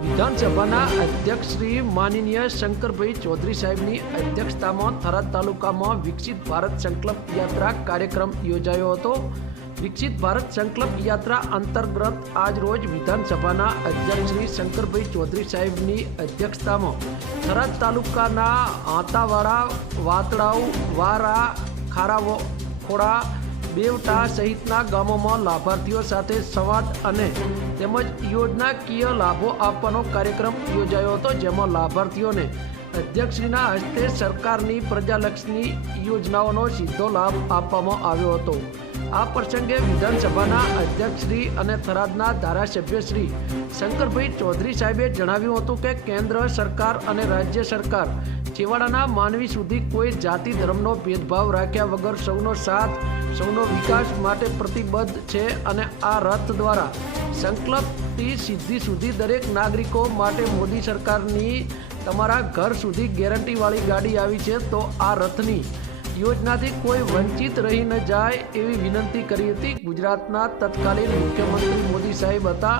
વિધાનસભાના અધ્યક્ષ શ્રી માનનીય શંકરભાઈ ચૌધરી સાહેબની અધ્યક્ષતામાં થરાદ તાલુકામાં વિકસિત ભારત સંકલ્પ યાત્રા કાર્યક્રમ યોજાયો હતો. વિકસિત ભારત સંકલ્પ યાત્રા અંતર્ગત આજ રોજ વિધાનસભાના અધ્યક્ષ શ્રી શંકરભાઈ ચૌધરી સાહેબની અધ્યક્ષતામાં થરાદ તાલુકાના આંતાવાડા, વાતડાઉ, વારા, ખારાવો, ખોડા બેવટા સહિતના ગામોમાં લાભાર્થીઓ સાથે સંવાદ અને તેમજ યોજનાકીય લાભો આપવાનો કાર્યક્રમ યોજાયો હતો, જેમાં લાભાર્થીઓને અધ્યક્ષશ્રીના હસ્તે સરકારની પ્રજાલક્ષની યોજનાઓનો સીધો લાભ આપવામાં આવ્યો હતો. આ પ્રસંગે વિધાનસભાના અધ્યક્ષશ્રી અને થરાદના ધારાસભ્યશ્રી શંકરભાઈ ચૌધરી સાહેબે જણાવ્યું હતું કે કેન્દ્ર સરકાર અને રાજ્ય સરકાર છેવાડાના માનવી સુધી કોઈ જાતિ ધર્મનો ભેદભાવ રાખ્યા વગર સૌનો સાથ, સૌનો વિકાસ માટે પ્રતિબદ્ધ છે અને આ રથ દ્વારા સંકલ્પથી સિદ્ધિ સુધી દરેક નાગરિકો માટે મોદી સરકારની તમારા ઘર સુધી ગેરંટીવાળી ગાડી આવી છે, તો આ રથની યોજનાથી કોઈ વંચિત રહી ન જાય એવી વિનંતી કરી હતી ગુજરાતના તત્કાલીન મુખ્યમંત્રી મોદી સાહેબ હતા.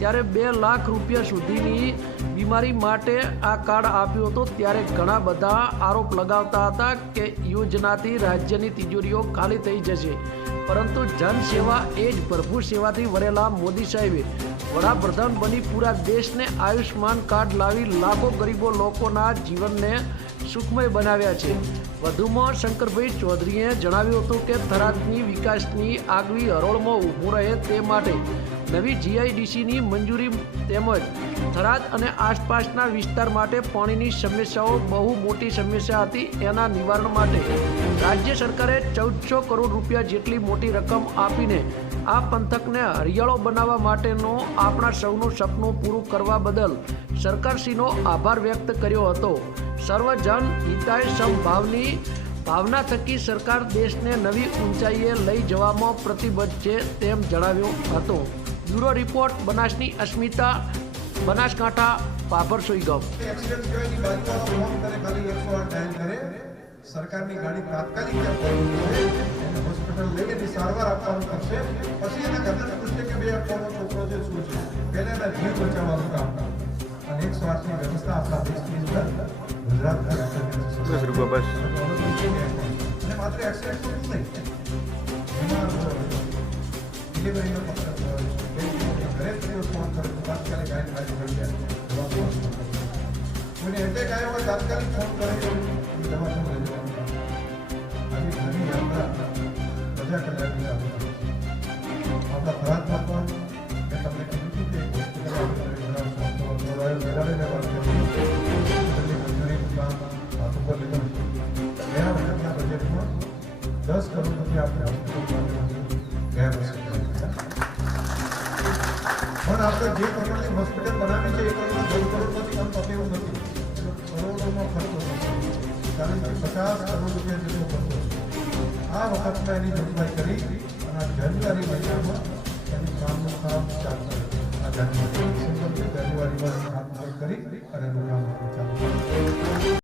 ત્યારે બે લાખ રૂપિયા સુધીની બીમારી માટે આ કાર્ડ આપ્યો હતો. ત્યારે ઘણા બધા આરોપ લગાવતા હતા કે યોજનાથી રાજ્યની તિજોરીઓ ખાલી થઈ જશે. પરંતુ જન સેવા એ જ પ્રભુ સેવાથી વરેલા મોદી સાહેબે વડાપ્રધાન બની પૂરા દેશને આયુષ્માન કાર્ડ લાવી લાખો ગરીબો લોકોના જીવનને સુખમય બનાવ્યા છે. વધુમાં શંકરભાઈ ચૌધરીએ જણાવ્યું હતું કે થરાદની વિકાસની આગવી હરોળમાં ઊભું રહે તે માટે નવી જીઆઈડીસીની મંજૂરી તેમજ થરાદ અને આસપાસના વિસ્તાર માટે પાણીની સમસ્યાઓ બહુ મોટી સમસ્યા હતી એના નિવારણ માટે રાજ્ય સરકારે ચૌદસો કરોડ રૂપિયા જેટલી મોટી રકમ આપીને આ પંથકને હરિયાળો બનાવવા માટેનો આપણા સૌનું સપનું પૂરું કરવા બદલ સરકારશ્રીનો આભાર વ્યક્ત કર્યો હતો. સર્વજન હિતાય સમભાવની ભાવના થકી સરકાર દેશને નવી ઊંચાઈએ લઈ જવામાં પ્રતિબદ્ધ છે તેમ જણાવ્યું હતું. બ્યુરો રિપોર્ટ, બનાસની અસ્મિતા, બનાસકાંઠા પાભર સુઈગમ. સરકારની ગાડી તાત્કાલિક હોસ્પિટલ લઈ એની સારવાર આપવાનું કરશે. પછી એના ઘરને પૂછશે કે ભાઈ આપવાનો છોકરો છે, શું છે? પહેલા એના જીવ બચાવવાનું કામ અને એક આઠની વ્યવસ્થા આપણા દેશની અંદર ગુજરાતની અંદર બસ રૂપા બસ અને માત્ર એક્સિડન્ટ તો નહીં બીમાર હોય ડિલિવરીનો ઘરે થયો ફોન કરે તો તાત્કાલિક ગાડી ગાડી મળી જાય કોઈને એટેક આવ્યો હોય તાત્કાલિક ફોન કરે તો દવાખાને લઈ જવાનું આવી ઘણી યાત્રા પ્રજા કલ્યાણની યાત્રા આપણા ભરતમાં પણ મેં તમને દસ કરોડ આપણે ગયા પણ આપણે જે પ્રમાણે હોસ્પિટલ બનાવી છે એ પ્રમાણે દસ કરોડમાંથી આમ પતે એવું નથી. કરોડોનો ખર્ચો કારણ કે પચાસ કરોડ રૂપિયા જેટલો ખર્ચો આ વખતમાં એની જોગવાઈ કરી અને આ જાન્યુઆરી મહિનામાં એનું કામનું કામ ચાલુ કર્યું. આ જાન્યુઆરી, ડિસેમ્બર જાન્યુઆરીમાં કામ કરી અને ચાલુ